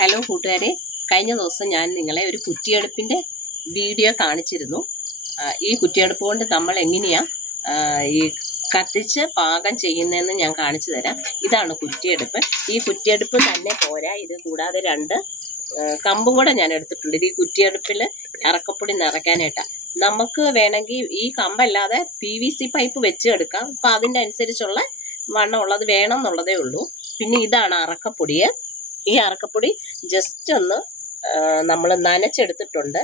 Hello കൂട്ടുകാരെ, കഴിഞ്ഞ ദിവസം ഞാൻ നിങ്ങളെ ഒരു കുറ്റിയടുപ്പിൻ്റെ വീഡിയോ കാണിച്ചിരുന്നു. ഈ കുറ്റിയടുപ്പ് കൊണ്ട് നമ്മൾ എങ്ങനെയാണ് ഈ കത്തിച്ച് പാകം ചെയ്യുന്നതെന്ന് ഞാൻ കാണിച്ചു തരാം. ഇതാണ് കുറ്റിയടുപ്പ്. ഈ കുറ്റിയടുപ്പ് തന്നെ പോരാ, ഇത് കൂടാതെ 2 കമ്പും കൂടെ ഞാൻ എടുത്തിട്ടുണ്ട്. ഇത് ഈ കുറ്റിയടുപ്പിൽ ഇറക്കപ്പൊടി നിറയ്ക്കാനായിട്ടാണ്. നമുക്ക് വേണമെങ്കിൽ ഈ കമ്പല്ലാതെ PVC പൈപ്പ് വെച്ച് എടുക്കാം. അപ്പം അതിൻ്റെ അനുസരിച്ചുള്ള വണ്ണമുള്ളത് വേണം എന്നുള്ളതേ ഉള്ളൂ. പിന്നെ ഇതാണ് അറക്കപ്പൊടി. ഈ അറക്കപ്പൊടി ജസ്റ്റ് ഒന്ന് നമ്മൾ നനച്ചെടുത്തിട്ടുണ്ട്.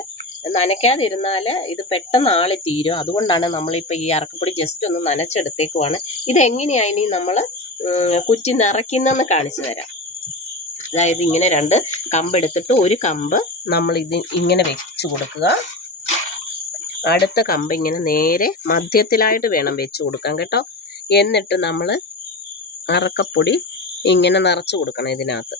നനയ്ക്കാതിരുന്നാൽ ഇത് പെട്ടെന്ന് ആളി തീരും. അതുകൊണ്ടാണ് നമ്മളിപ്പോൾ ഈ അറക്കപ്പൊടി ജസ്റ്റ് ഒന്ന് നനച്ചെടുത്തേക്കുവാണ്. ഇതെങ്ങനെയാണ് ഇനി നമ്മൾ കുറ്റി നിറയ്ക്കുന്നതെന്ന് കാണിച്ചു തരാം. അതായത് ഇങ്ങനെ 2 കമ്പ് എടുത്തിട്ട് ഒരു കമ്പ് നമ്മൾ ഇങ്ങനെ വെച്ച് കൊടുക്കുക. അടുത്ത കമ്പ് ഇങ്ങനെ നേരെ മധ്യത്തിലായിട്ട് വേണം വെച്ച് കൊടുക്കാൻ കേട്ടോ. എന്നിട്ട് നമ്മൾ അറക്കപ്പൊടി ഇങ്ങനെ നിറച്ച് കൊടുക്കണം ഇതിനകത്ത്.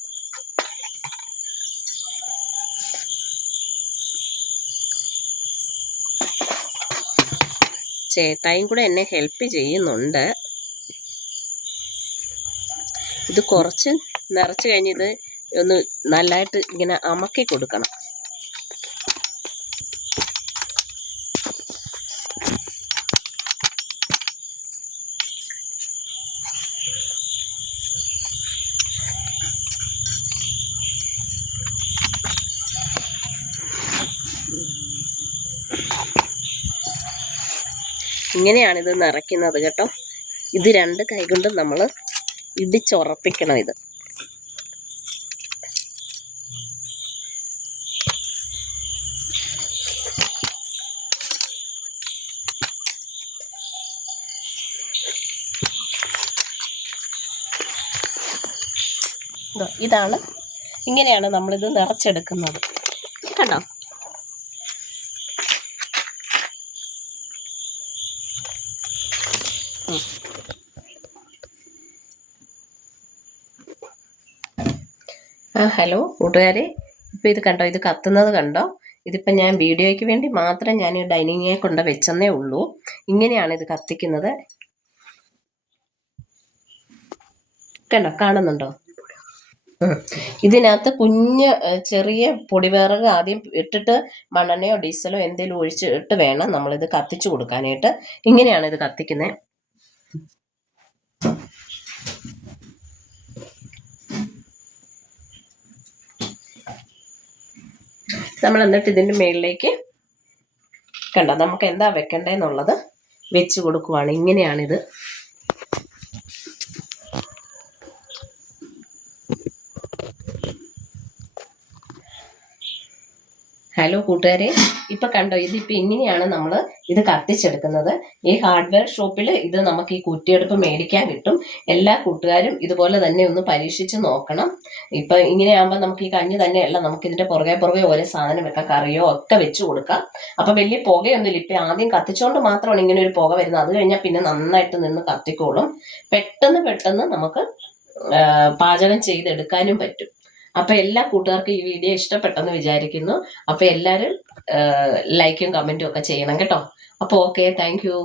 ചേട്ടായും കൂടെ എന്നെ ഹെൽപ്പ് ചെയ്യുന്നുണ്ട്. ഇത് കുറച്ച് നിറച്ച് കഴിഞ്ഞ് ഇത് ഒന്ന് നല്ലതായിട്ട് ഇങ്ങനെ അമക്കി കൊടുക്കണം. ഇങ്ങനെയാണിത് നിറയ്ക്കുന്നത് കേട്ടോ. ഇത് 2 കൈ കൊണ്ട് നമ്മൾ ഇടിച്ചുറപ്പിക്കണം. ഇത് ഇതാണ്, ഇങ്ങനെയാണ് നമ്മളിത് നിറച്ചെടുക്കുന്നത് കണ്ടോ. ഹലോ കൂട്ടുകാരെ, ഇപ്പോൾ ഇത് കണ്ടോ, ഇത് കത്തുന്നത് കണ്ടോ. ഇതിപ്പോൾ ഞാൻ വീഡിയോയ്ക്ക് വേണ്ടി മാത്രം ഞാൻ ഡൈനിങ്ങിൽ കൊണ്ട് വെച്ചെന്നേ ഉള്ളൂ. ഇങ്ങനെയാണ് ഇത് കത്തിക്കുന്നത് കണ്ടോ, കാണുന്നുണ്ടോ. ഇതിനകത്ത് കുഞ്ഞ് ചെറിയ പൊടിവിറക് ആദ്യം ഇട്ടിട്ട് മണ്ണെണ്ണയോ ഡീസലോ എന്തെങ്കിലും ഒഴിച്ചിട്ട് വേണം നമ്മളിത് കത്തിച്ചു കൊടുക്കാനായിട്ട്. ഇങ്ങനെയാണ് ഇത് കത്തിക്കുന്നത്. നമ്മൾ എന്നിട്ട് ഇതിൻ്റെ മുകളിലേക്ക് കണ്ടോ നമുക്ക് എന്താ വെക്കേണ്ടതെന്നുള്ളത് വെച്ച് കൊടുക്കുവാണ്. ഇങ്ങനെയാണിത്. ഹലോ കൂട്ടുകാരെ, ഇപ്പം കണ്ടോ, ഇതിപ്പോൾ ഇങ്ങനെയാണ് നമ്മൾ ഇത് കത്തിച്ചെടുക്കുന്നത്. ഈ ഹാർഡ്വെയർ ഷോപ്പിൽ ഇത് നമുക്ക് ഈ കുറ്റിയടുപ്പ് മേടിക്കാൻ കിട്ടും. എല്ലാ കൂട്ടുകാരും ഇതുപോലെ തന്നെ ഒന്ന് പരീക്ഷിച്ച് നോക്കണം. ഇപ്പം ഇങ്ങനെയാകുമ്പോൾ നമുക്ക് ഈ കഞ്ഞി തന്നെയല്ല, നമുക്ക് ഇതിൻ്റെ പുറകെ ഓരോ സാധനം വെക്കാം, കറിയോ ഒക്കെ വെച്ച് കൊടുക്കാം. അപ്പം വലിയ പുകയൊന്നുമില്ല. ഇപ്പം ആദ്യം കത്തിച്ചുകൊണ്ട് മാത്രമാണ് ഇങ്ങനെ ഒരു പുക വരുന്നത്. അത് കഴിഞ്ഞാൽ പിന്നെ നന്നായിട്ട് നിന്ന് കത്തിക്കോളും. പെട്ടെന്ന് നമുക്ക് പാചകം ചെയ്തെടുക്കാനും പറ്റും. അപ്പോൾ എല്ലാ കൂട്ടുകാർക്കും ഈ വീഡിയോ ഇഷ്ടപ്പെട്ടെന്ന് വിചാരിക്കുന്നു. അപ്പോൾ എല്ലാവരും ലൈക്കും കമൻറ്റും ഒക്കെ ചെയ്യണം കേട്ടോ. അപ്പോൾ ഓക്കെ, താങ്ക് യു.